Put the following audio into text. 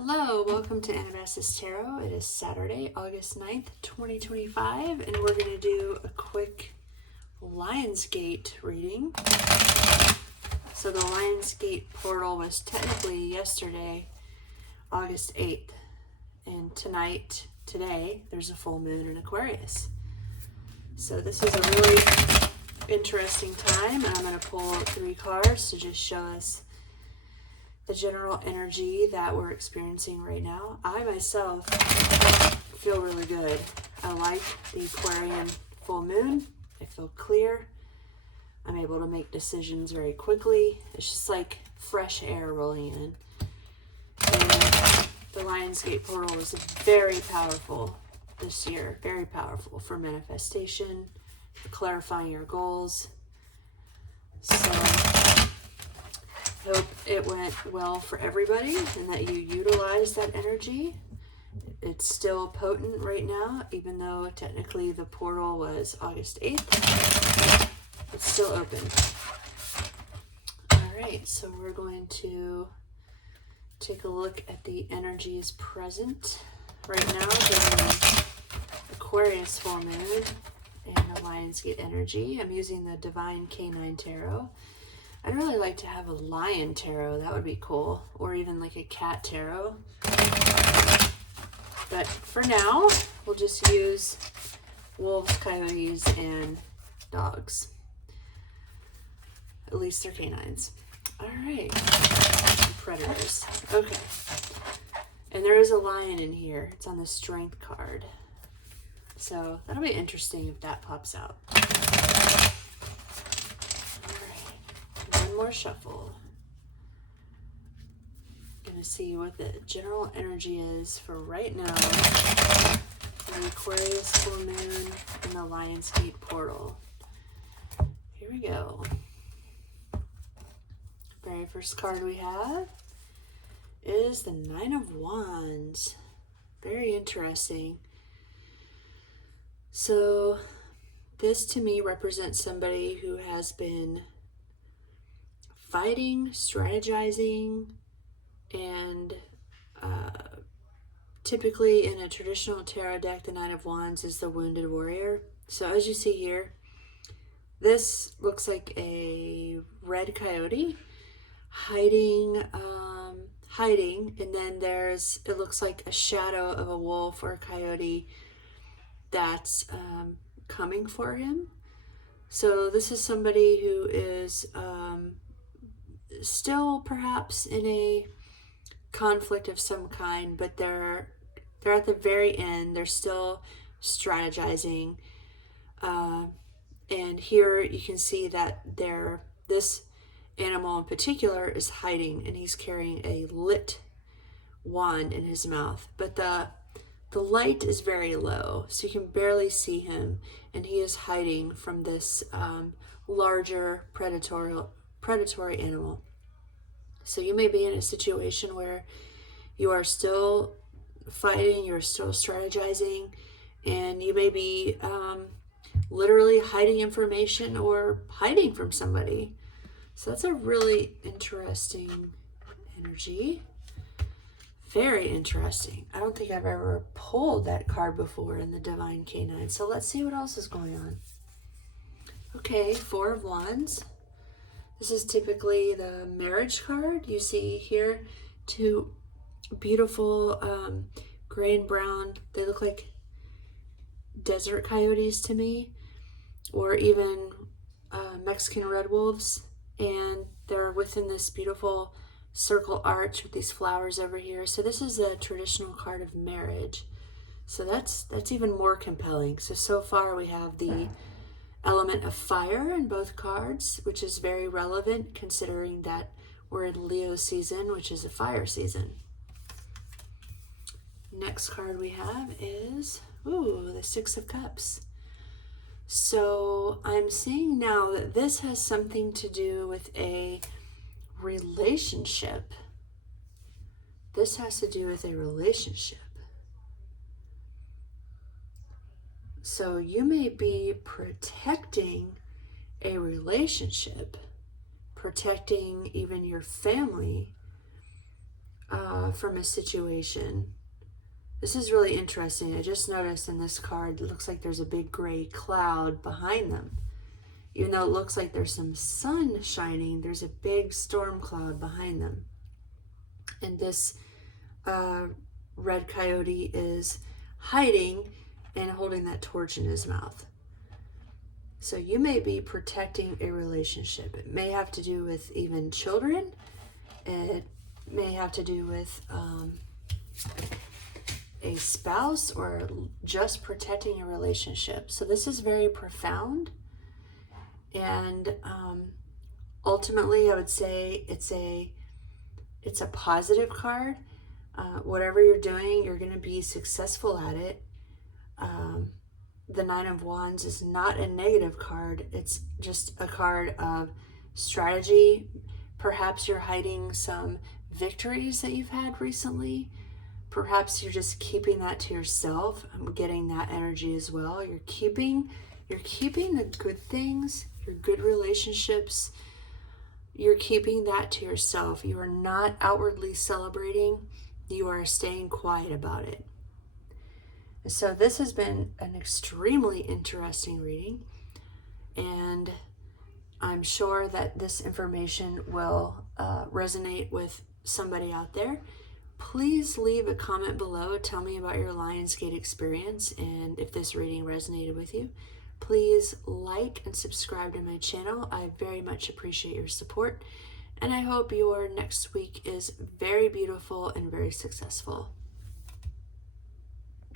Hello, welcome to Anabasis Tarot. It is Saturday, August 9th, 2025, and we're going to do a quick Lionsgate reading. So the Lionsgate portal was technically yesterday, August 8th, and today, there's a full moon in Aquarius. So this is a really interesting time, and I'm going to pull 3 cards to just show us the general energy that we're experiencing right now. I myself feel really good. I like the Aquarian full moon. I feel clear. I'm able to make decisions very quickly. It's just like fresh air rolling in. And the Lionsgate portal was very powerful this year. Very powerful for manifestation, for clarifying your goals. So I hope it went well for everybody and that you utilize that energy. It's still potent right now, even though technically the portal was August 8th. It's still open. All right, so we're going to take a look at the energies present right now during the Aquarius full moon and the Lionsgate energy. I'm using the Divine Canine Tarot. I'd really like to have a lion tarot. That would be cool. Or even like a cat tarot. But for now, we'll just use wolves, coyotes, and dogs. At least they're canines. All right. Predators. Okay. And there is a lion in here. It's on the strength card. So that'll be interesting if that pops out. More shuffle. Gonna see what the general energy is for right now. The Aquarius full moon and the Lionsgate portal. Here we go. Very first card we have is the 9 of Wands. Very interesting. So this to me represents somebody who has been fighting, strategizing, and typically in a traditional tarot deck, the 9 of Wands is the wounded warrior. So as you see here, this looks like a red coyote hiding, and then it looks like a shadow of a wolf or a coyote that's coming for him. So this is somebody who is still perhaps in a conflict of some kind, but they're at the very end. They're still strategizing, and here you can see that this animal in particular is hiding, and he's carrying a lit wand in his mouth, but the light is very low, so you can barely see him, and he is hiding from this larger predatory animal. So you may be in a situation where you are still fighting, you're still strategizing, and you may be literally hiding information or hiding from somebody. So that's a really interesting energy. Very interesting. I don't think I've ever pulled that card before in the Divine Canine. So let's see what else is going on. Okay, 4 of Wands. This is typically the marriage card. You see here 2 beautiful gray and brown. They look like desert coyotes to me, or even Mexican red wolves. And they're within this beautiful circle arch with these flowers over here. So this is a traditional card of marriage. So that's even more compelling. So far we have the element of fire in both cards, which is very relevant considering that we're in Leo season, which is a fire season. Next card we have is the 6 of Cups. So I'm seeing now that this has something to do with a relationship. This has to do with a relationship. So you may be protecting a relationship, protecting even your family from a situation. This is really interesting. I just noticed in this card, it looks like there's a big gray cloud behind them. Even though it looks like there's some sun shining, there's a big storm cloud behind them. And this red coyote is hiding and holding that torch in his mouth. So you may be protecting a relationship. It may have to do with even children. It may have to do with a spouse, or just protecting a relationship. So this is very profound. And ultimately, I would say it's a positive card. Whatever you're doing, you're going to be successful at it. The Nine of Wands is not a negative card. It's just a card of strategy. Perhaps you're hiding some victories that you've had recently. Perhaps you're just keeping that to yourself. I'm getting that energy as well. You're keeping the good things, your good relationships. You're keeping that to yourself. You are not outwardly celebrating. You are staying quiet about it. So this has been an extremely interesting reading, and I'm sure that this information will resonate with somebody out there. Please leave a comment below. Tell me about your Lionsgate experience, and if this reading resonated with you. Please like and subscribe to my channel. I very much appreciate your support, and I hope your next week is very beautiful and very successful.